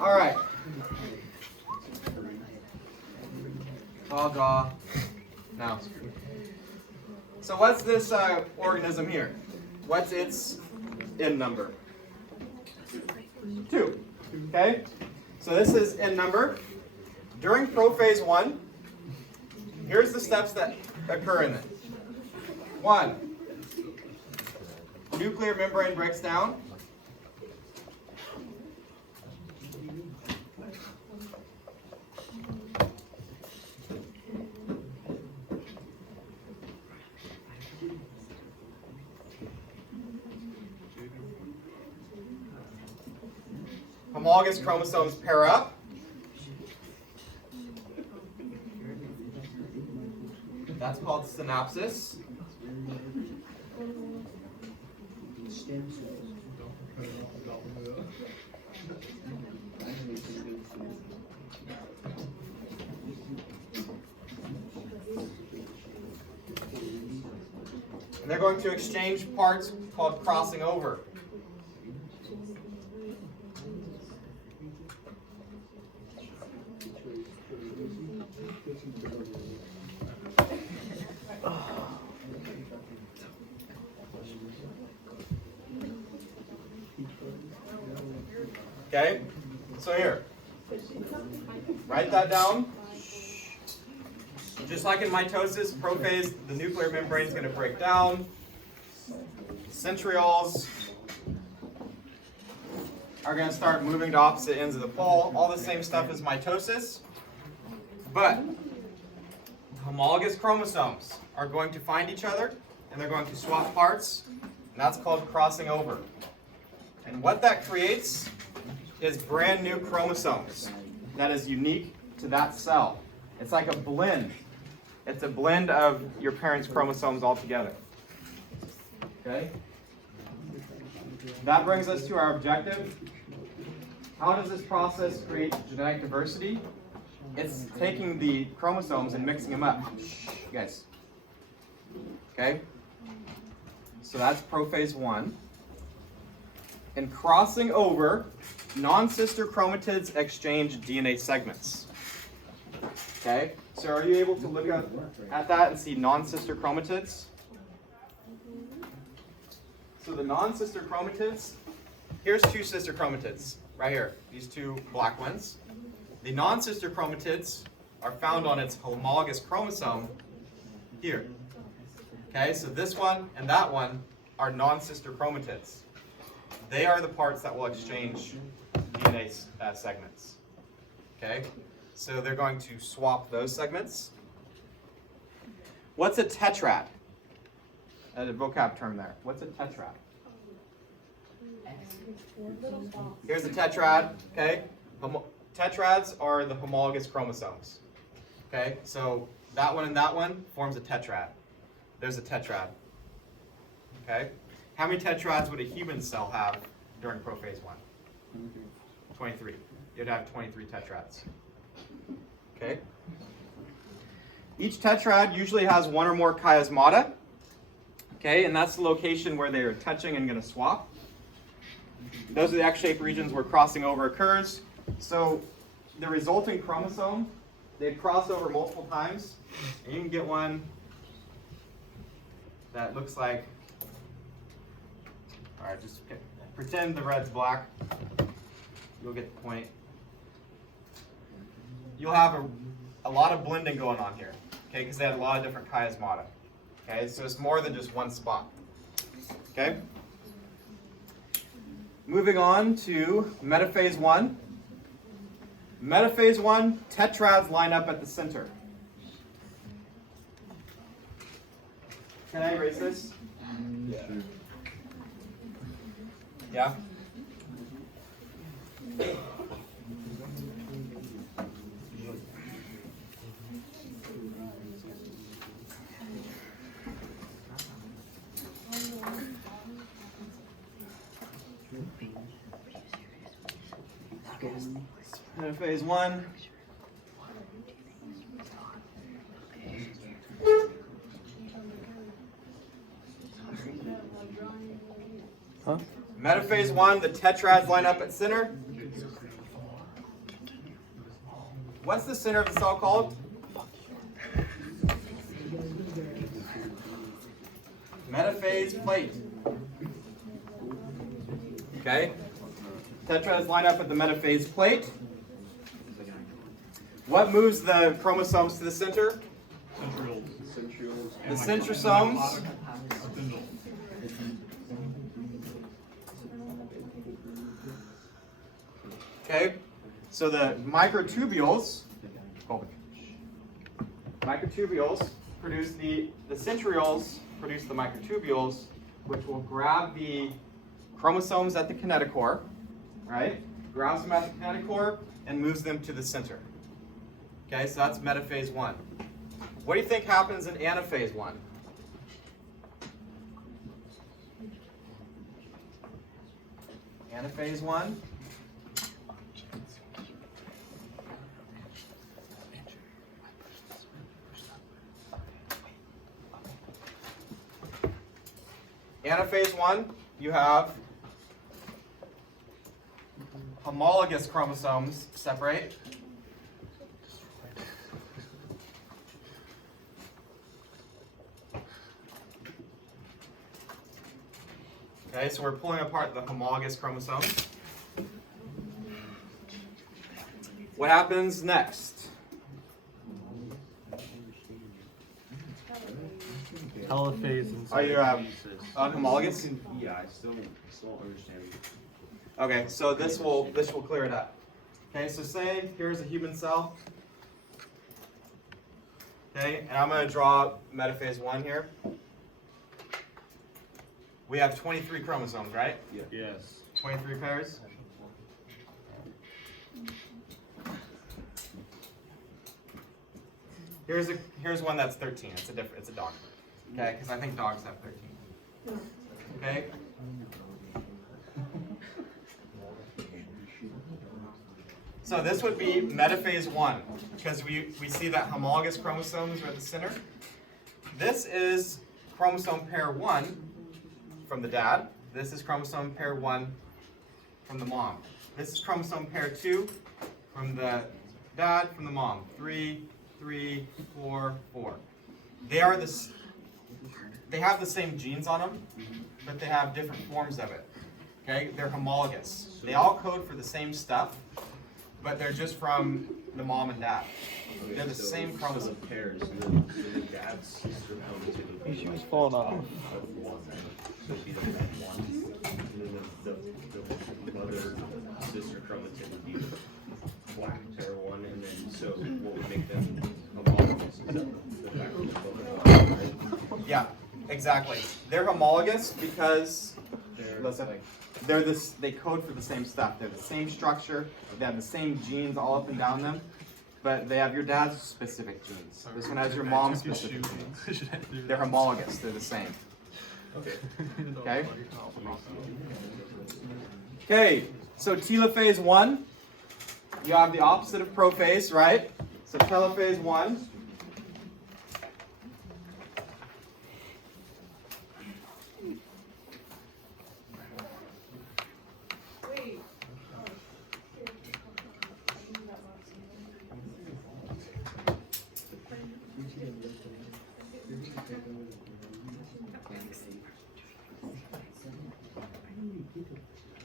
All right. I'll draw now. So what's this organism here? What's its N number? 2. Okay? So this is N number. During prophase 1, here's the steps that occur in it. 1, nuclear membrane breaks down. Homologous chromosomes pair up. That's called synapsis. And they're going to exchange parts called crossing over. Okay, so here, write that down. Just like in mitosis, prophase, the nuclear membrane is going to break down. Centrioles are going to start moving to opposite ends of the pole. All the same stuff as mitosis, but homologous chromosomes are going to find each other and they're going to swap parts, and that's called crossing over. And what that creates is brand new chromosomes that is unique to that cell. It's like a blend. It's a blend of your parents' chromosomes all together. Okay? That brings us to our objective. How does this process create genetic diversity? It's taking the chromosomes and mixing them up. Shh, you guys. Okay? So that's prophase 1. And crossing over, non-sister chromatids exchange DNA segments. Okay? So are you able to look at that and see non-sister chromatids? So the non-sister chromatids, here's 2 sister chromatids, right here, these 2 black ones. The non-sister chromatids are found on its homologous chromosome here. Okay, so this one and that one are non-sister chromatids. They are the parts that will exchange DNA segments. Okay, so they're going to swap those segments. What's a tetrad? A vocab term there. What's a tetrad? Here's a tetrad. Okay, tetrads are the homologous chromosomes. Okay, so that one and that one forms a tetrad. There's a tetrad. Okay, how many tetrads would a human cell have during prophase 1? 23. You'd have 23 tetrads. Okay. Each tetrad usually has 1 or more chiasmata. Okay, and that's the location where they're touching and going to swap. Those are the X-shaped regions where crossing over occurs. So the resulting chromosome, they cross over multiple times, and you can get one that looks like, all right, just pretend the red's black. You'll get the point. You'll have a lot of blending going on here, okay, because they had a lot of different chiasmata. Okay, so it's more than just one spot. Okay? Moving on to metaphase 1. Metaphase 1, tetrads line up at the center. Can I erase this? Yeah? Phase 1. Metaphase 1, the tetrads line up at center. What's the center of the cell called? Metaphase plate. Okay? Tetrads line up at the metaphase plate. What moves the chromosomes to the center? The centrosomes. Okay, so the microtubules produce the centrioles produce the microtubules, which will grab the chromosomes at the kinetochore, right? Grabs them at the kinetochore and moves them to the center. Okay, so that's metaphase 1. What do you think happens in anaphase 1? Anaphase 1. Anaphase 1, you have homologous chromosomes separate. Okay, so we're pulling apart the homologous chromosomes. What happens next? Telophase and Are you homologous? Yeah, I still don't understand. Okay, so this will clear it up. Okay, so say here's a human cell. Okay, and I'm going to draw metaphase 1 here. We have 23 chromosomes, right? Yeah. Yes. 23 pairs. Here's one that's 13. It's a dog. Okay, because I think dogs have 13. Okay. So this would be metaphase 1, because we see that homologous chromosomes are at the center. This is chromosome pair 1 from the dad. This is chromosome pair 1 from the mom. This is chromosome pair 2 from the dad, from the mom. 3, 3, 4, 4. They have the same genes on them, but they have different forms of it. Okay, they're homologous. They all code for the same stuff, but they're just from the mom and dad. They're the same chromosome pairs. The dad's sister comes to the She was falling off. So she's a man one, and then the mother sister chromatin would be black pair 1, and then so what would make them homologous is the fact that they're both right? Yeah, exactly. They're homologous because they code for the same stuff. They're the same structure. They have the same genes all up and down them, but they have your dad's specific genes. This one has your mom's specific genes. They're homologous. They're the same. Okay. Okay. Okay. So telophase 1, you have the opposite of prophase, right? So telophase 1.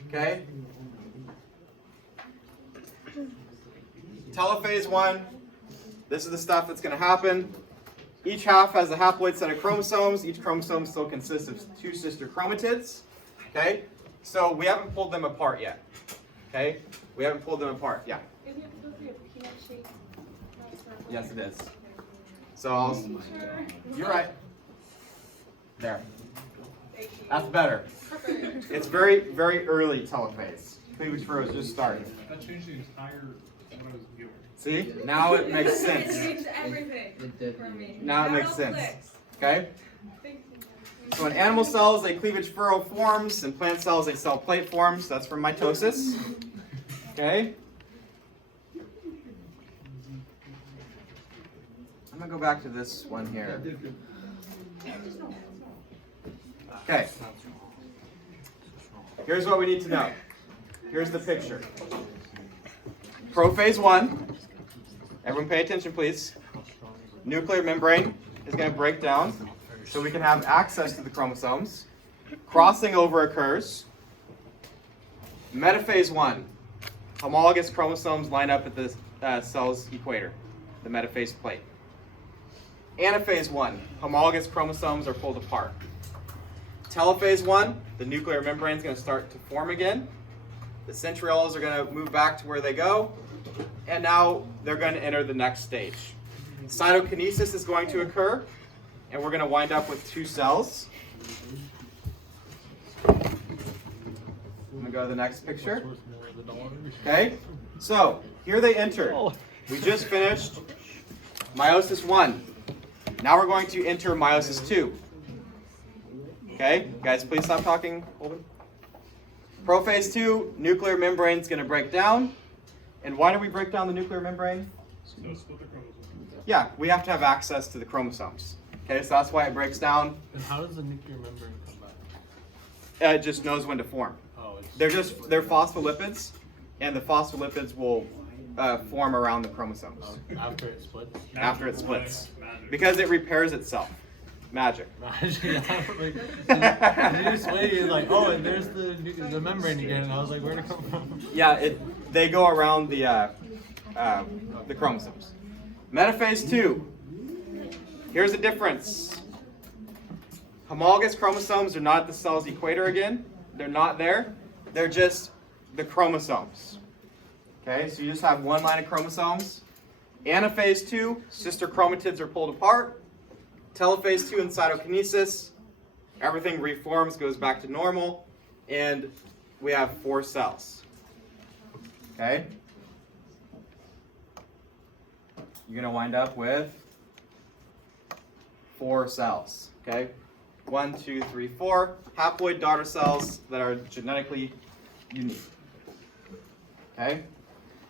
Okay. Telophase 1, this is the stuff that's going to happen. Each half has a haploid set of chromosomes. Each chromosome still consists of 2 sister chromatids. Okay? So we haven't pulled them apart yet. Okay? We haven't pulled them apart. Yeah? Isn't it supposed to be a peanut shape? Yes, it is. So you're right. There. That's better. It's very, very early telophase. Cleavage furrow is just starting. That changed the entire what I was viewing. See? Now it makes It sense. changed everything for me. Now it makes all sense. clicks. Okay? So in animal cells, a cleavage furrow forms. In plant cells, a cell plate forms. That's from mitosis. Okay? I'm going to go back to this one here. Okay. Here's what we need to know. Here's the picture. Prophase 1. Everyone pay attention, please. Nuclear membrane is going to break down so we can have access to the chromosomes. Crossing over occurs. Metaphase 1. Homologous chromosomes line up at the cell's equator, the metaphase plate. Anaphase 1. Homologous chromosomes are pulled apart. Telophase 1. The nuclear membrane is going to start to form again. The centrioles are going to move back to where they go. And now they're going to enter the next stage. Cytokinesis is going to occur, and we're going to wind up with 2 cells. I'm going to go to the next picture. Okay, so here they enter. We just finished meiosis 1. Now we're going to enter meiosis 2. Okay, guys, please stop talking. Prophase 2, nuclear membrane is going to break down. And why do we break down the nuclear membrane? So split the chromosomes. Yeah, we have to have access to the chromosomes. Okay, so that's why it breaks down. And how does the nuclear membrane come back? It just knows when to form. Oh, it's They're phospholipids, and the phospholipids will form around the chromosomes after it splits. after it splits Magic. because it repairs itself. Magic. Imagine, like, you just waited, like, oh, and there's the membrane again, and I was like, where'd it come from? Yeah, they go around the chromosomes. Metaphase 2. Here's the difference. Homologous chromosomes are not at the cell's equator again. They're not there. They're just the chromosomes. Okay, so you just have one line of chromosomes. Anaphase 2, sister chromatids are pulled apart. Telophase 2 and cytokinesis, everything reforms, goes back to normal, and we have 4 cells. Okay? You're going to wind up with 4 cells. Okay? 1, 2, 3, 4 haploid daughter cells that are genetically unique. Okay?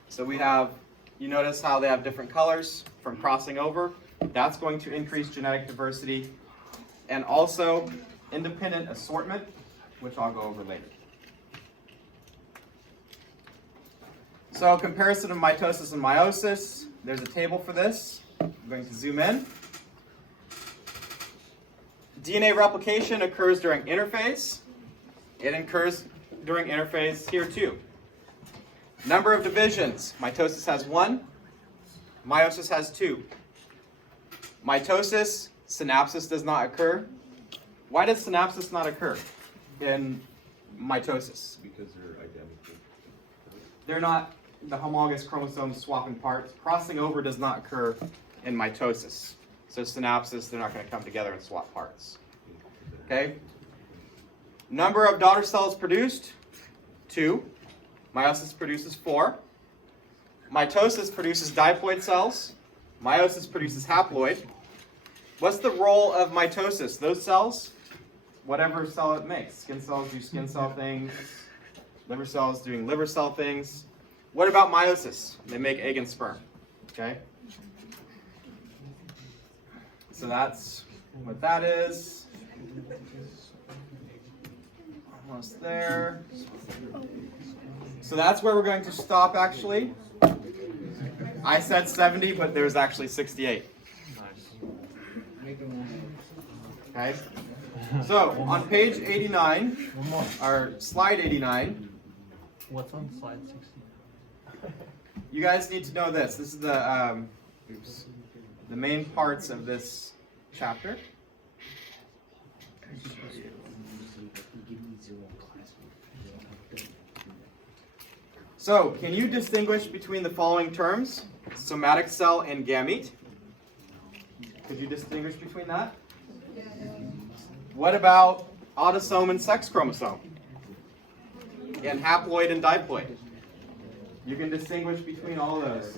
So we have, you notice how they have different colors from crossing over. That's going to increase genetic diversity and also independent assortment, which I'll go over later. So comparison of mitosis and meiosis. There's a table for this. I'm going to zoom in. DNA replication occurs during interphase. It occurs during interphase here too. Number of divisions. Mitosis has 1. Meiosis has 2. Mitosis, synapsis does not occur. Why does synapsis not occur in mitosis? Because they're identical. They're not the homologous chromosomes swapping parts. Crossing over does not occur in mitosis. So synapsis, they're not going to come together and swap parts. Okay? Number of daughter cells produced, 2. Meiosis produces 4. Mitosis produces diploid cells. Meiosis produces haploid. What's the role of mitosis? Those cells, whatever cell it makes. Skin cells do skin cell things. Liver cells doing liver cell things. What about meiosis? They make egg and sperm. Okay? So that's what that is. Almost there. So that's where we're going to stop actually. I said 70, but there's actually 68. Okay? So, on page 89, One more. or slide 89, What's on slide 16? you guys need to know this. This is the main parts of this chapter. So, can you distinguish between the following terms? Somatic cell and gamete. Could you distinguish between that? What about autosome and sex chromosome? And haploid and diploid? You can distinguish between all of those.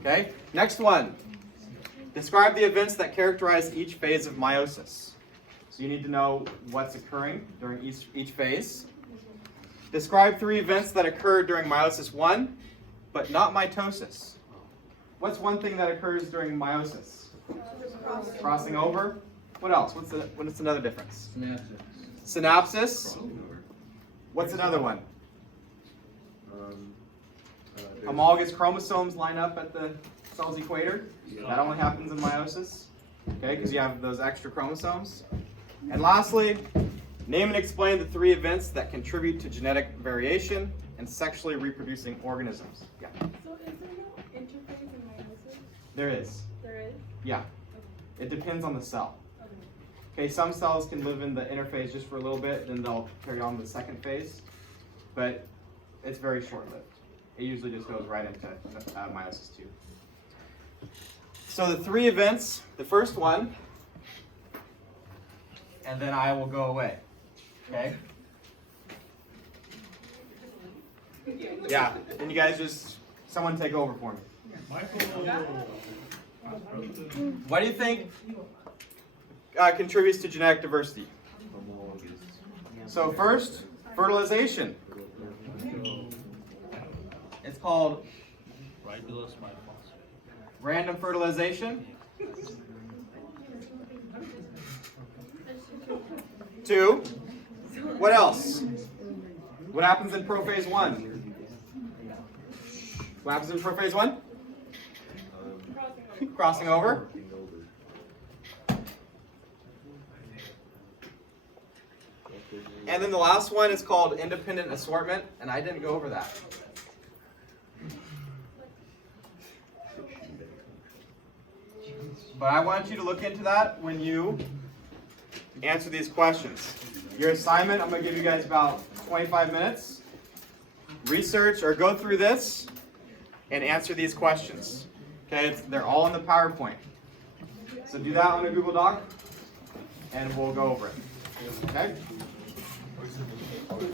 Okay, next one. Describe the events that characterize each phase of meiosis. So you need to know what's occurring during each phase. Describe 3 events that occur during meiosis 1, but not mitosis. What's one thing that occurs during meiosis? Crossing over. What else? What's another difference? Synapsis. What's another one? There's Homologous chromosomes line up at the cell's equator. That only happens in meiosis, okay, because you have those extra chromosomes. And lastly, name and explain the 3 events that contribute to genetic variation in sexually reproducing organisms. Yeah, So is there no interphase in meiosis? there is. There is? Yeah, it depends on the cell. Okay. Okay, some cells can live in the interphase just for a little bit, then they'll carry on to the second phase, but it's very short-lived. It usually just goes right into meiosis 2. So the 3 events, the first one, and then I will go away. Okay? Yeah, and you guys just, someone take over for me. Michael. What do you think contributes to genetic diversity? Homologous. So first, fertilization. It's called Ribulus myphos. random fertilization. 2. What else? What happens in prophase 1? What happens in prophase 1? Crossing over. And then the last one is called independent assortment, and I didn't go over that. But I want you to look into that when you answer these questions. Your assignment, I'm going to give you guys about 25 minutes. Research or go through this and answer these questions. Okay, they're all in the PowerPoint. So do that on a Google Doc, and we'll go over it. Okay?